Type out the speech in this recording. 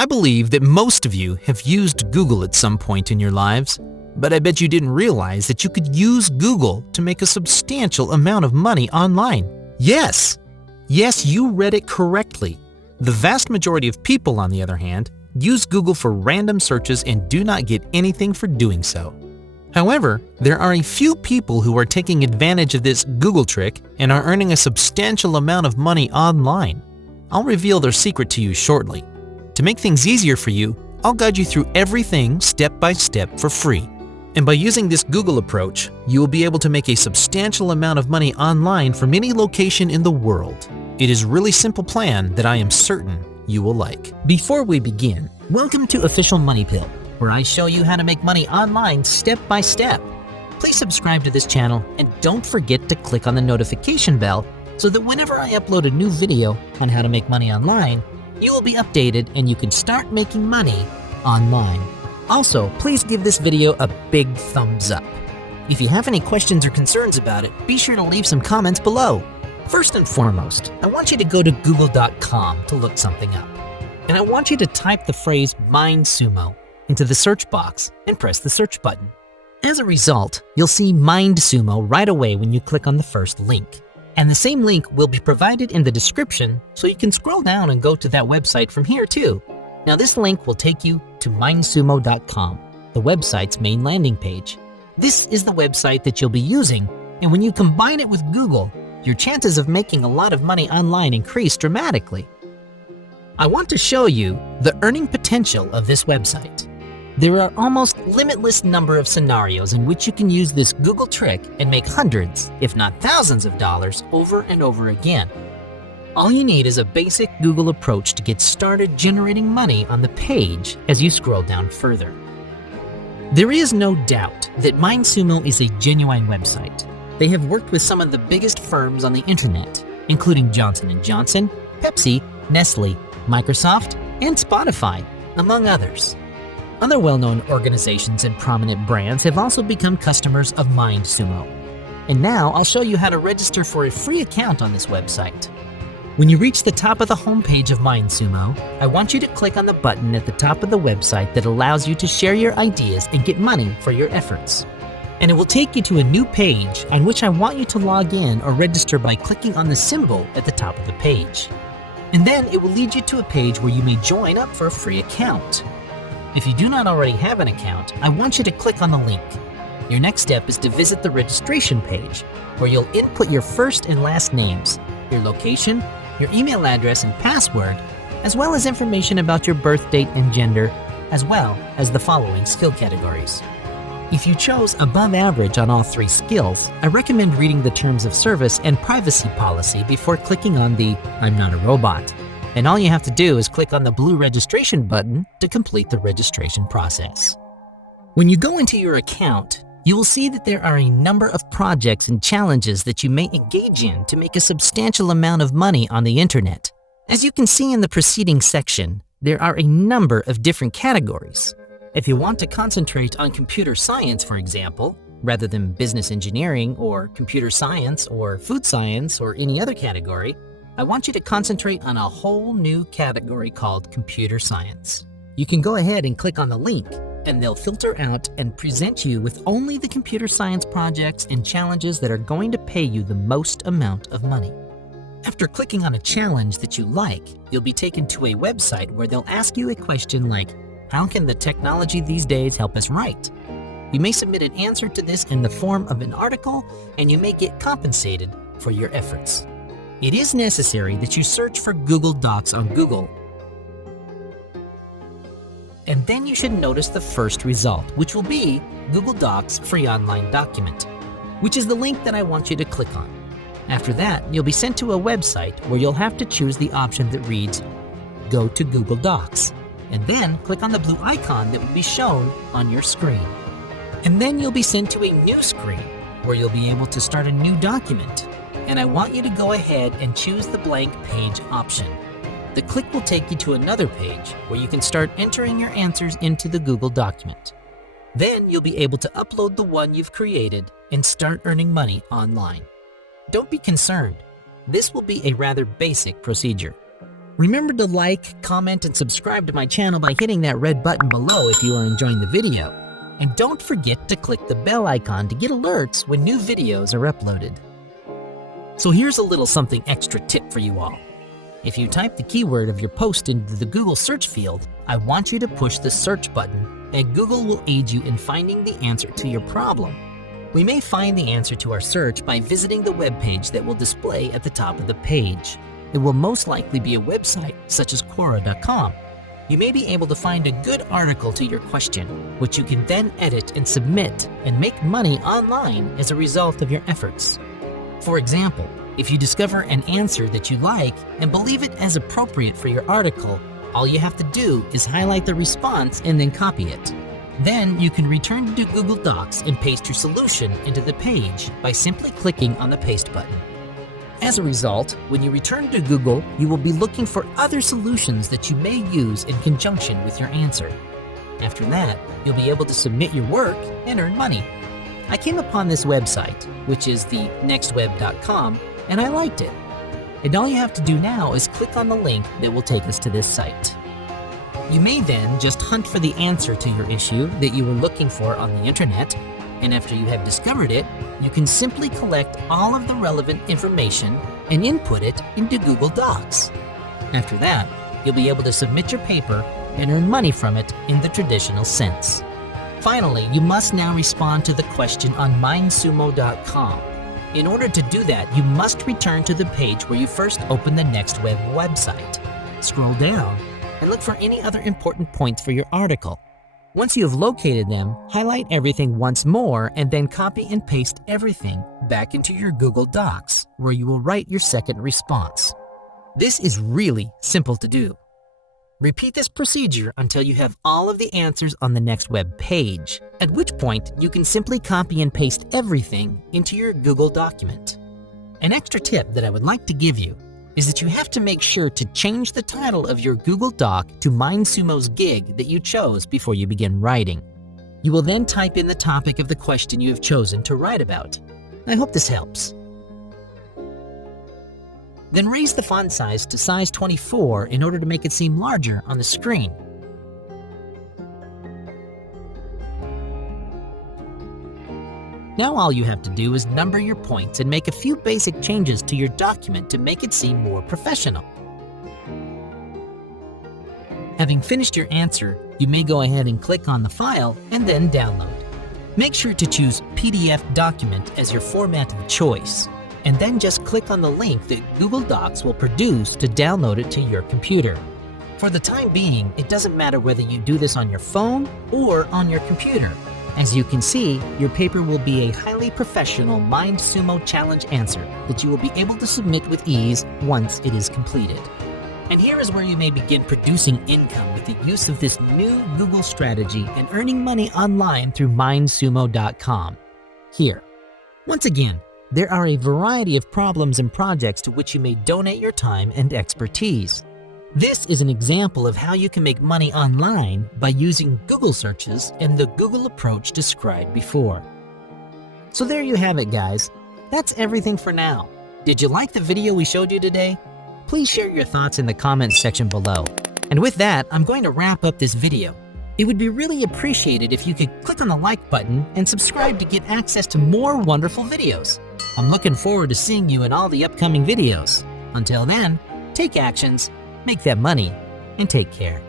I believe that most of you have used Google at some point in your lives, but I bet you didn't realize that you could use Google to make a substantial amount of money online. Yes, you read it correctly. The vast majority of people, on the other hand, use Google for random searches and do not get anything for doing so. However, there are a few people who are taking advantage of this Google trick and are earning a substantial amount of money online. I'll reveal their secret to you shortly. To make things easier for you, I'll guide you through everything step by step for free. And by using this Google approach, you will be able to make a substantial amount of money online from any location in the world. It is a really simple plan that I am certain you will like. Before we begin, welcome to Official Money Pill, where I show you how to make money online step by step. Please subscribe to this channel and don't forget to click on the notification bell so that whenever I upload a new video on how to make money online, you will be updated and you can start making money online. Also, please give this video a big thumbs up. If you have any questions or concerns about it, be sure to leave some comments below. First and foremost, I want you to go to google.com to look something up. And I want you to type the phrase MindSumo into the search box and press the search button. As a result, you'll see MindSumo right away when you click on the first link. And the same link will be provided in the description, so you can scroll down and go to that website from here too. Now this link will take you to mindsumo.com, the website's main landing page. This is the website that you'll be using, and when you combine it with Google, your chances of making a lot of money online increase dramatically. I want to show you the earning potential of this website. There are almost limitless number of scenarios in which you can use this Google trick and make hundreds, if not thousands of dollars over and over again. All you need is a basic Google approach to get started generating money on the page as you scroll down further. There is no doubt that MindSumo is a genuine website. They have worked with some of the biggest firms on the internet, including Johnson & Johnson, Pepsi, Nestle, Microsoft, and Spotify, among others. Other well-known organizations and prominent brands have also become customers of MindSumo. And now I'll show you how to register for a free account on this website. When you reach the top of the homepage of MindSumo, I want you to click on the button at the top of the website that allows you to share your ideas and get money for your efforts. And it will take you to a new page on which I want you to log in or register by clicking on the symbol at the top of the page. And then it will lead you to a page where you may join up for a free account. If you do not already have an account, I want you to click on the link. Your next step is to visit the registration page, where you'll input your first and last names, your location, your email address and password, as well as information about your birth date and gender, as well as the following skill categories. If you chose above average on all three skills, I recommend reading the terms of service and privacy policy before clicking on the I'm not a robot. And all you have to do is click on the blue registration button to complete the registration process. When you go into your account, you will see that there are a number of projects and challenges that you may engage in to make a substantial amount of money on the internet. As you can see in the preceding section, there are a number of different categories. If you want to concentrate on computer science, for example, rather than business engineering or computer science or food science or any other category, I want you to concentrate on a whole new category called computer science. You can go ahead and click on the link, and they'll filter out and present you with only the computer science projects and challenges that are going to pay you the most amount of money. After clicking on a challenge that you like, you'll be taken to a website where they'll ask you a question like, how can the technology these days help us write? You may submit an answer to this in the form of an article, and you may get compensated for your efforts. It is necessary that you search for Google Docs on Google. And then you should notice the first result, which will be Google Docs free online document, which is the link that I want you to click on. After that, you'll be sent to a website where you'll have to choose the option that reads, Go to Google Docs, and then click on the blue icon that will be shown on your screen. And then you'll be sent to a new screen where you'll be able to start a new document. And I want you to go ahead and choose the blank page option. The click will take you to another page where you can start entering your answers into the Google document. Then you'll be able to upload the one you've created and start earning money online. Don't be concerned. This will be a rather basic procedure. Remember to like, comment, and subscribe to my channel by hitting that red button below if you are enjoying the video. And don't forget to click the bell icon to get alerts when new videos are uploaded. So here's a little something extra tip for you all. If you type the keyword of your post into the Google search field, I want you to push the search button, and Google will aid you in finding the answer to your problem. We may find the answer to our search by visiting the web page that will display at the top of the page. It will most likely be a website such as Quora.com. You may be able to find a good article to your question, which you can then edit and submit and make money online as a result of your efforts. For example, if you discover an answer that you like and believe it as appropriate for your article, all you have to do is highlight the response and then copy it. Then you can return to Google Docs and paste your solution into the page by simply clicking on the paste button. As a result, when you return to Google, you will be looking for other solutions that you may use in conjunction with your answer. After that, you'll be able to submit your work and earn money. I came upon this website, which is the nextweb.com, and I liked it. And all you have to do now is click on the link that will take us to this site. You may then just hunt for the answer to your issue that you were looking for on the internet, and after you have discovered it, you can simply collect all of the relevant information and input it into Google Docs. After that, you'll be able to submit your paper and earn money from it in the traditional sense. Finally, you must now respond to the question on mindsumo.com. In order to do that, you must return to the page where you first opened the NextWeb website. Scroll down and look for any other important points for your article. Once you have located them, highlight everything once more and then copy and paste everything back into your Google Docs, where you will write your second response. This is really simple to do. Repeat this procedure until you have all of the answers on the NextWeb page, at which point you can simply copy and paste everything into your Google document. An extra tip that I would like to give you is that you have to make sure to change the title of your Google Doc to MindSumo's gig that you chose before you begin writing. You will then type in the topic of the question you have chosen to write about. I hope this helps. Then raise the font size to size 24 in order to make it seem larger on the screen. Now all you have to do is number your points and make a few basic changes to your document to make it seem more professional. Having finished your answer, you may go ahead and click on the file and then download. Make sure to choose PDF document as your format of choice, and then just click on the link that Google Docs will produce to download it to your computer. For the time being, it doesn't matter whether you do this on your phone or on your computer. As you can see, your paper will be a highly professional MindSumo challenge answer that you will be able to submit with ease once it is completed. And here is where you may begin producing income with the use of this new Google strategy and earning money online through mindsumo.com. Here. Once again, there are a variety of problems and projects to which you may donate your time and expertise. This is an example of how you can make money online by using Google searches and the Google approach described before. So there you have it, guys. That's everything for now. Did you like the video we showed you today? Please share your thoughts in the comments section below. And with that, I'm going to wrap up this video. It would be really appreciated if you could click on the like button and subscribe to get access to more wonderful videos. I'm looking forward to seeing you in all the upcoming videos. Until then, take actions, make that money, and take care.